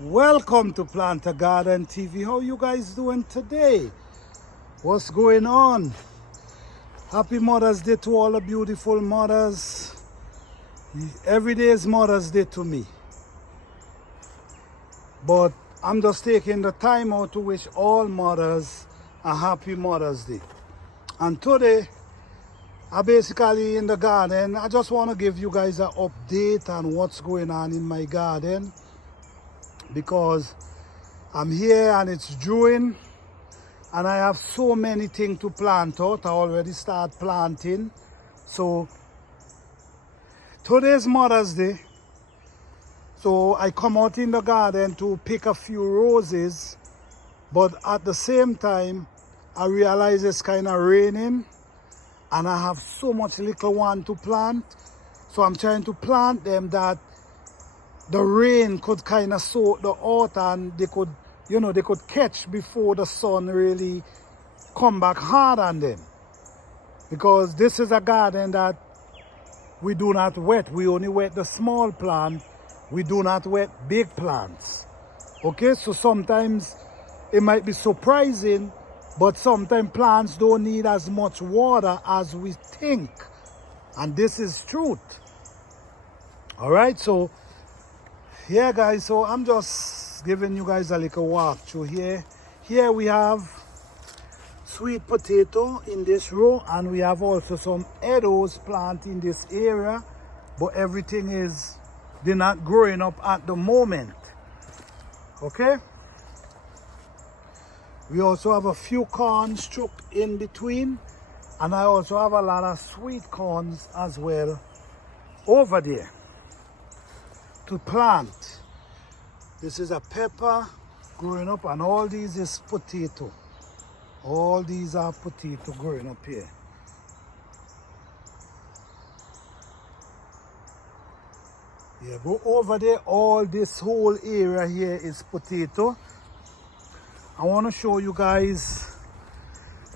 Welcome to Planter Garden TV. How you guys doing today? What's going on? Happy Mother's Day to all the beautiful mothers. Every day is Mother's Day to me. But I'm just taking the time out to wish all mothers a happy Mother's Day. And today, I basically in the garden, I just want to give you guys an update on what's going on in my garden. Because I'm here and it's June and I have so many things to plant out. I already start planting. So today's Mother's Day. So I come out in the garden to pick a few roses, but at the same time I realize it's kind of raining and I have so much little one to plant. So I'm trying to plant them that the rain could kind of soak the earth and they could, they could catch before the sun really come back hard on them. Because this is a garden that we do not wet. We only wet the small plant. We do not wet big plants. Okay, so sometimes it might be surprising, but sometimes plants don't need as much water as we think. And this is truth. All right, so yeah guys, so I'm just giving you guys a little walk through here. Here we have sweet potato in this row, and we have also some edos plant in this area, but everything is, they're not growing up at the moment. Okay, we also have a few corns struck in between, and I also have a lot of sweet corns as well over there to plant. This is a pepper growing up, and all these is potato. All these are potato growing up here. Yeah, go over there, all this whole area here is potato. I want to show you guys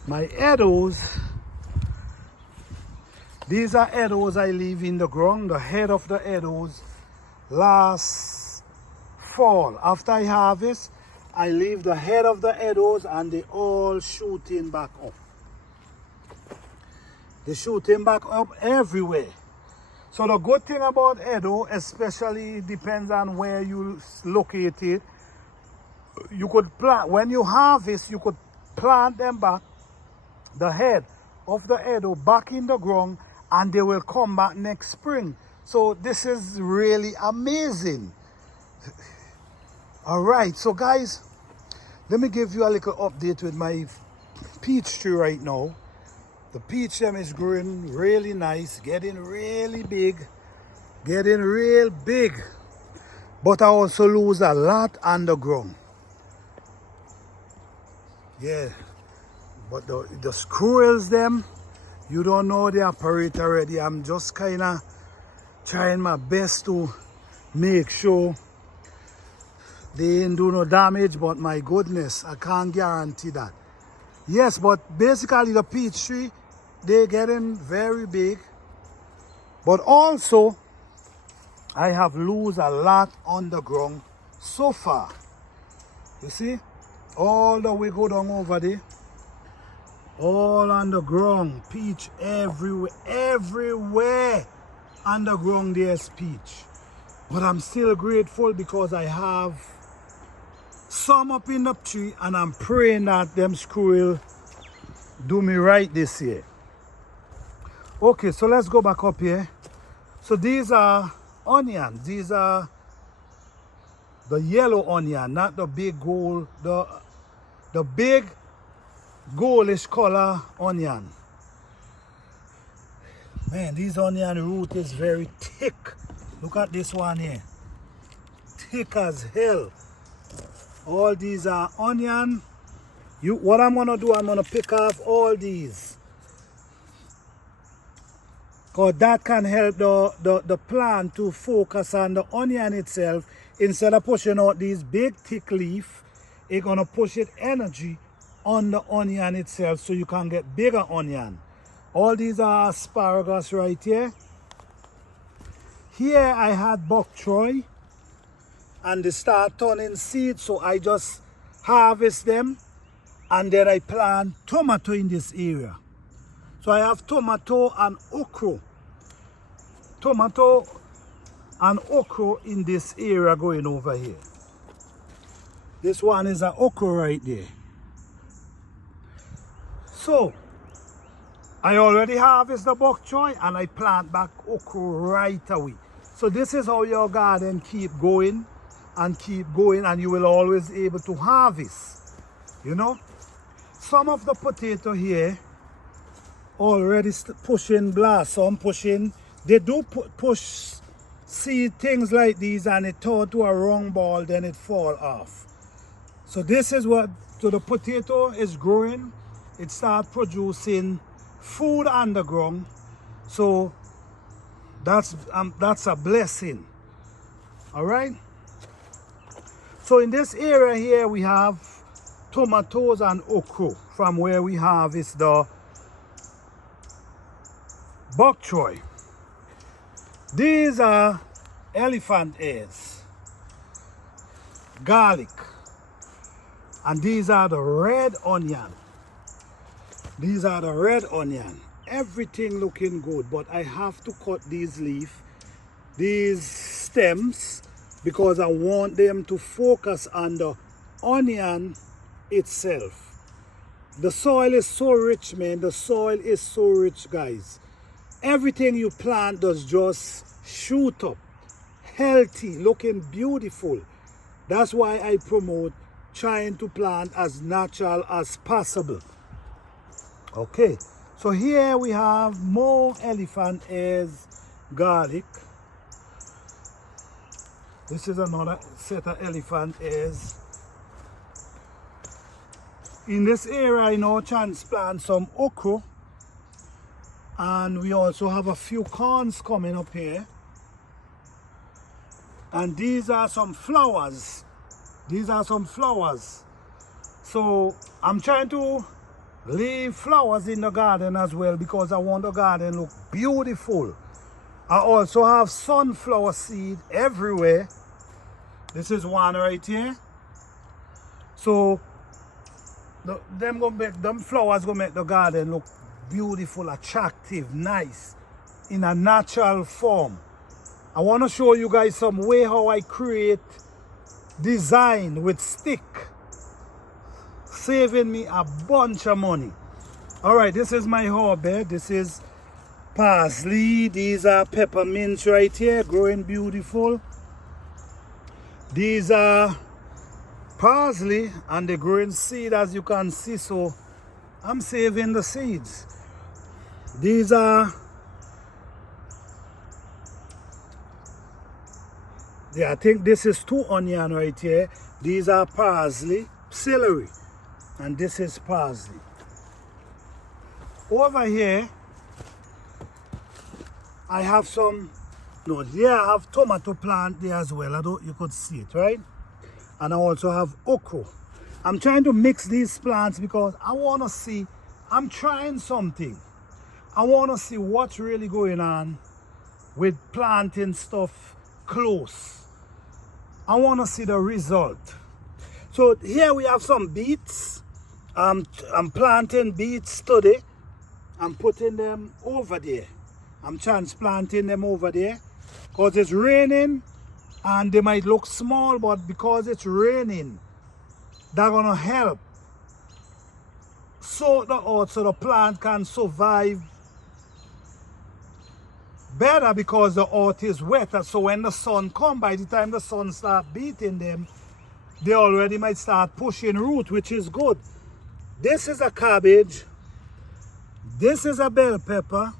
my edos. These are edos I leave in the ground, the head of the edos. Last fall, after I harvest, I leave the head of the edos and they all shooting back up. They're shooting back up everywhere. So the good thing about edo, especially depends on where you locate it, you could plant, when you harvest, you could plant them back, the head of the edo back in the ground, and they will come back next spring. So this is really amazing. All right, so guys, let me give you a little update with my peach tree right now. The peach stem is growing really nice, getting really big, getting real big. But I also lose a lot on the ground. Yeah, but the squirrels them, you don't know they operate already. I'm just kind of trying my best to make sure they ain't do no damage, but my goodness, I can't guarantee that. Yes, but basically the peach tree, they're getting very big. But also, I have lose a lot on the ground so far. You see? All the way go down over there. All on the ground. Peach everywhere. Everywhere on the ground there's peach. But I'm still grateful because I have some up in the tree, and I'm praying that them squirrel do me right this year. Okay, so let's go back up here. So these are onions. These are the yellow onion, not the big gold, the big goldish color onion. Man, this onion root is very thick. Look at this one here. Thick as hell. All these are onion. What I'm gonna do, I'm gonna pick off all these. Because that can help the plant to focus on the onion itself. Instead of pushing out these big thick leaf, it's gonna push it energy on the onion itself so you can get bigger onion. All these are asparagus right here. Here I had Bok Choy. and they start turning seeds, so I just harvest them and then I plant tomato in this area. So I have tomato and okra. Tomato and okra in this area going over here. This one is an okra right there. So I already harvest the bok choy and I plant back okra right away. So this is how your garden keep going and you will always be able to harvest. You know, some of the potato here already pushing blossom, they do push seed things like these and it turn to a round ball, then it fall off. So this is what, so the potato is growing, it starts producing food underground. So that's a blessing. All right. So in this area here we have tomatoes and okra from where we harvest the bok choy. These are elephant ears, garlic, and these are the red onion. These are the red onion. Everything looking good, but I have to cut these these stems, because I want them to focus on the onion itself. The soil is so rich, man. The soil is so rich, guys. Everything you plant does just shoot up, healthy, looking beautiful. That's why I promote trying to plant as natural as possible. Okay, so here we have more elephant ears, garlic. This is another set of elephant ears. In this area, I now transplant some okra, and we also have a few corns coming up here. And these are some flowers. These are some flowers. So I'm trying to leave flowers in the garden as well, because I want the garden to look beautiful. I also have sunflower seed everywhere. This is one right here. So them flowers gonna make the garden look beautiful, attractive, nice, in a natural form. I want to show you guys some way how I create design with stick, saving me a bunch of money. All right, this is my herb bed. This is parsley. These are peppermints right here, growing beautiful. These are parsley and they're growing seed, as you can see. So I'm saving the seeds. These are, yeah, I think this is 2 onion right here. These are parsley, celery, and this is parsley. Over here, I have some, no, here I have tomato plant there as well. You could see it, right? And I also have okra. I'm trying to mix these plants because I want to see, I'm trying something. I want to see what's really going on with planting stuff close. I want to see the result. So here we have some beets. I'm planting beets today. I'm putting them over there. I'm transplanting them over there because it's raining and they might look small, but because it's raining, they're going to help soak the earth so the plant can survive better, because the earth is wetter. So when the sun comes, by the time the sun starts beating them, they already might start pushing root, which is good. This is a cabbage. This is a bell pepper.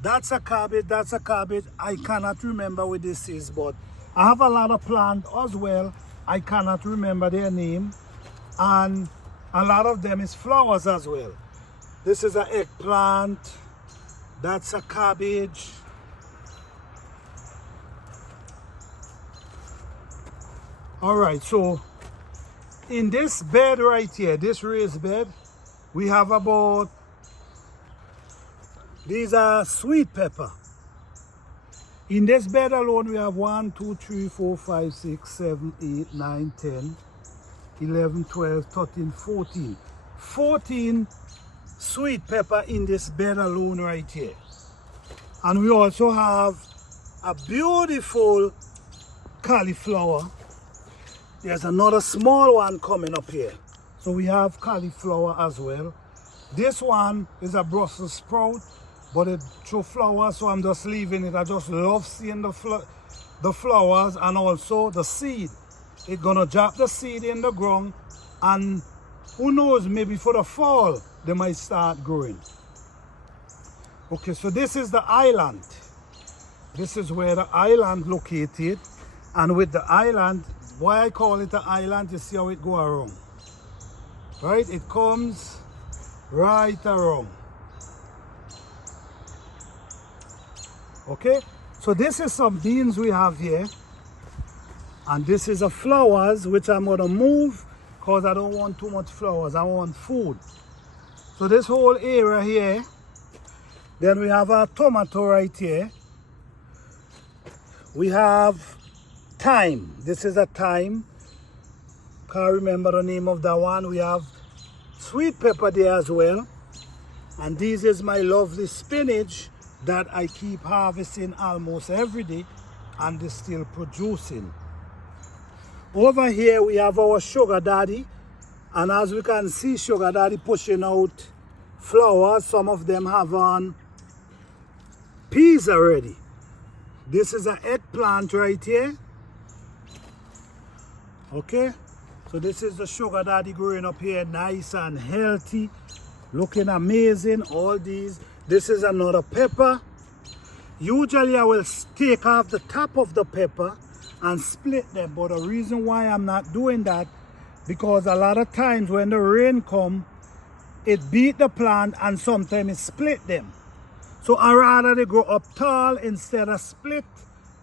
That's a cabbage. That's a cabbage. I cannot remember what this is, but I have a lot of plants as well. I cannot remember their name. And a lot of them is flowers as well. This is an eggplant. That's a cabbage. All right, so in this bed right here, this raised bed, we have about, these are sweet pepper. In this bed alone, we have 1, 2, 3, 4, 5, 6, 7, 8, 9, 10, 11, 12, 13, 14. 14 sweet pepper in this bed alone right here. And we also have a beautiful cauliflower. There's another small one coming up here. So we have cauliflower as well. This one is a Brussels sprout, but it throws flowers, so I'm just leaving it. I just love seeing the flowers and also the seed. It's gonna drop the seed in the ground, and who knows, maybe for the fall, they might start growing. Okay, so this is the island. This is where the island located. And with the island, why I call it an island, you see how it go around. Right, it comes right around. Okay, so this is some beans we have here. And this is the flowers, which I'm gonna move because I don't want too much flowers, I want food. So this whole area here, then we have our tomato right here. We have thyme. This is a thyme. Can't remember the name of that one. We have sweet pepper there as well. And this is my lovely spinach that I keep harvesting almost every day, and is still producing. Over here we have our sugar daddy, and as we can see, sugar daddy pushing out flowers. Some of them have on peas already. This is an eggplant right here. Okay, so this is the sugar daddy growing up here, nice and healthy, looking amazing. All these. This is another pepper. Usually I will take off the top of the pepper and split them, but the reason why I'm not doing that, because a lot of times when the rain come, it beat the plant and sometimes it split them. So I rather they grow up tall instead of split,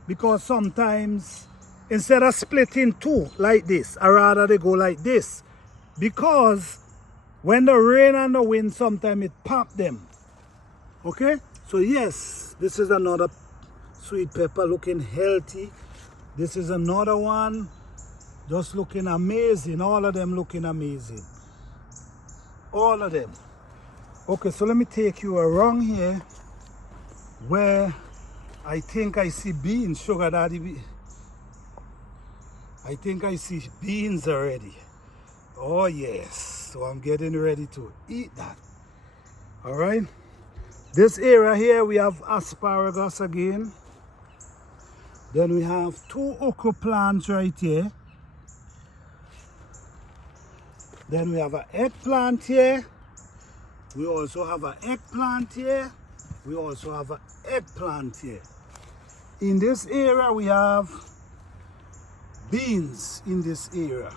because sometimes instead of splitting two like this, I rather they go like this, because when the rain and the wind, sometimes it pop them. Okay, so yes, this is another sweet pepper looking healthy. This is another one just looking amazing. All of them looking amazing, all of them. Okay, so let me take you around here where I think I see beans. Sugar daddy, I think I see beans already. Oh yes, so I'm getting ready to eat that. All right, this area here we have asparagus again. Then we have 2 okra plants right here. Then we have an eggplant here. We also have an eggplant here. We also have an eggplant here. In this area we have beans in this area.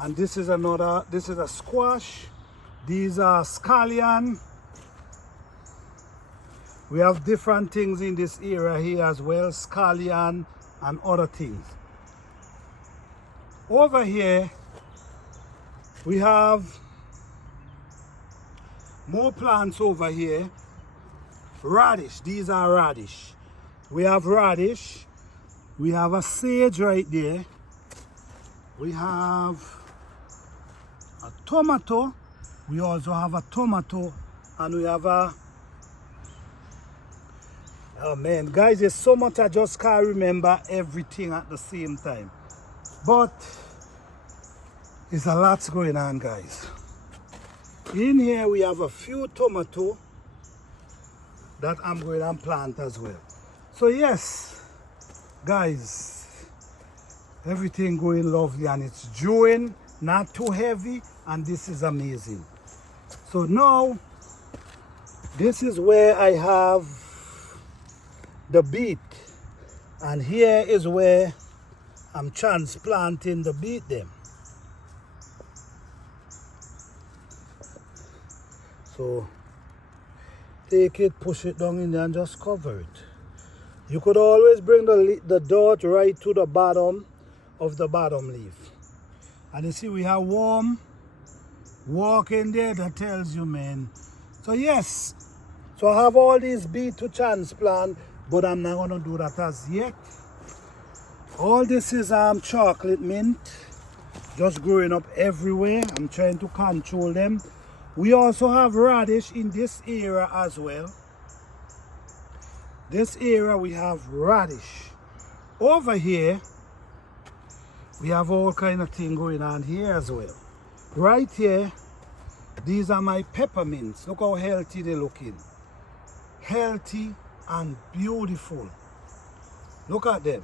And this is another, this is a squash. These are scallion. We have different things in this area here as well, scallion and other things. Over here, we have more plants over here. Radish, these are radish. We have radish. We have a sage right there. We have a tomato. We also have a tomato, and we have a, oh man, guys, there's so much I just can't remember everything at the same time. But there's a lot going on, guys. In here we have a few tomato that I'm going to plant as well. So yes, guys, everything going lovely, and it's dewing, not too heavy, and this is amazing. So now, this is where I have the beet, and here is where I'm transplanting the beet them. So take it, push it down in there and just cover it. You could always bring the dot right to the bottom of the bottom leaf. And you see we have warm walk in there, that tells you, man. So yes, so I have all these beets to transplant. but I'm not gonna do that as yet. All this is chocolate mint, just growing up everywhere. I'm trying to control them. We also have radish in this area as well. This area we have radish. Over here, we have all kind of thing going on here as well. Right here, these are my peppermints. Look how healthy they're looking. Healthy and beautiful. Look at them.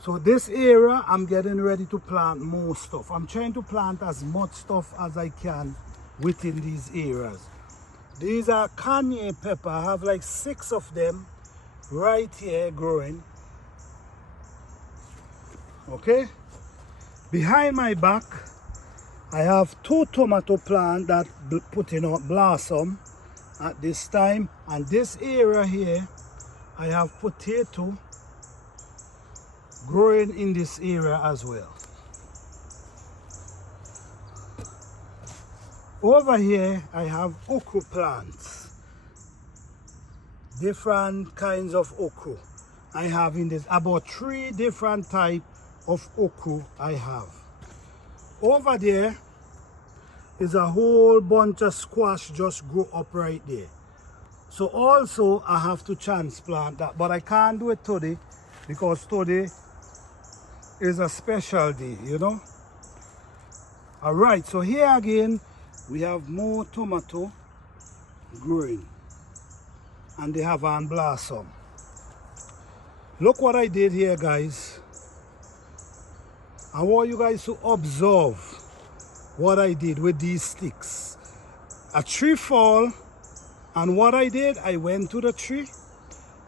So this area, I'm getting ready to plant more stuff. I'm trying to plant as much stuff as I can within these areas. These are cayenne pepper. I have like 6 of them right here growing. Okay. Behind my back, I have 2 tomato plants that putting out blossom at this time. And this area here, I have potato growing in this area as well. Over here, I have okra plants. Different kinds of okra I have in this. About 3 different types of okra I have. Over there is a whole bunch of squash just grow up right there. So also I have to transplant that, but I can't do it today because today is a special day, you know. All right, so here again we have more tomato growing and they have on blossom. Look what I did here, guys. I want you guys to observe what I did with these sticks. A tree fall, and what I did, I went to the tree,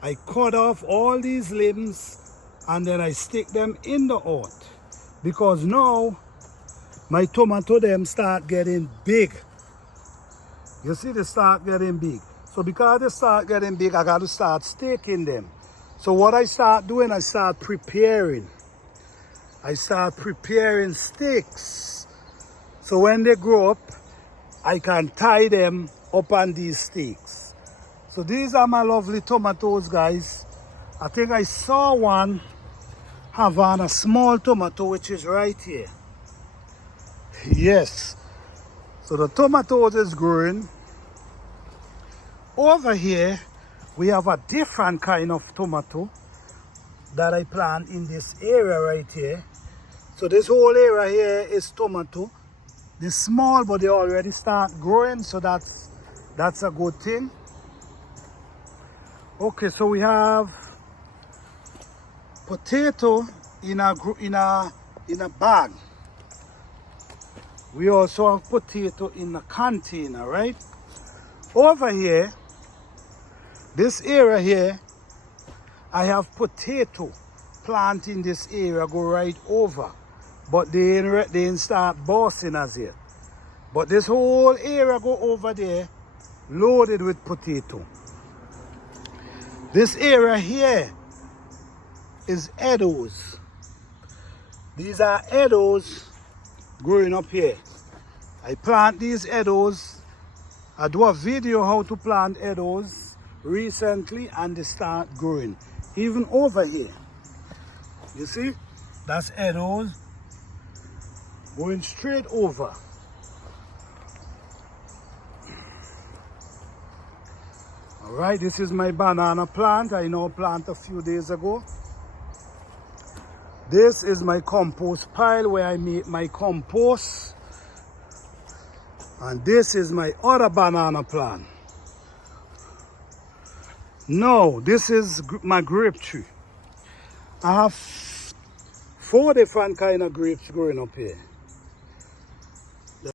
I cut off all these limbs, and then I stick them in the earth. Because now, my tomato them start getting big. You see, they start getting big. So because they start getting big, I got to start staking them. So what I start doing, I start preparing sticks. So when they grow up, I can tie them up on these sticks. So these are my lovely tomatoes, guys. I think I saw one have on a small tomato, which is right here. Yes. So the tomatoes is growing. Over here, we have a different kind of tomato that I plant in this area right here. So this whole area here is tomato. They're small, but they already start growing, so that's a good thing. Okay, so we have potato in a bag. We also have potato in a container, right? Over here, this area here, I have potato plant in this area, go right over. But they ain't start bossing as yet. But this whole area go over there, loaded with potato. This area here is edos. These are edos growing up here. I plant these edos. I do a video how to plant edos recently, and they start growing. Even over here, you see, that's edos going straight over. All right, this is my banana plant. I now plant a few days ago. This is my compost pile where I make my compost. And this is my other banana plant. No, this is my grape tree. I have 4 different kind of grapes growing up here.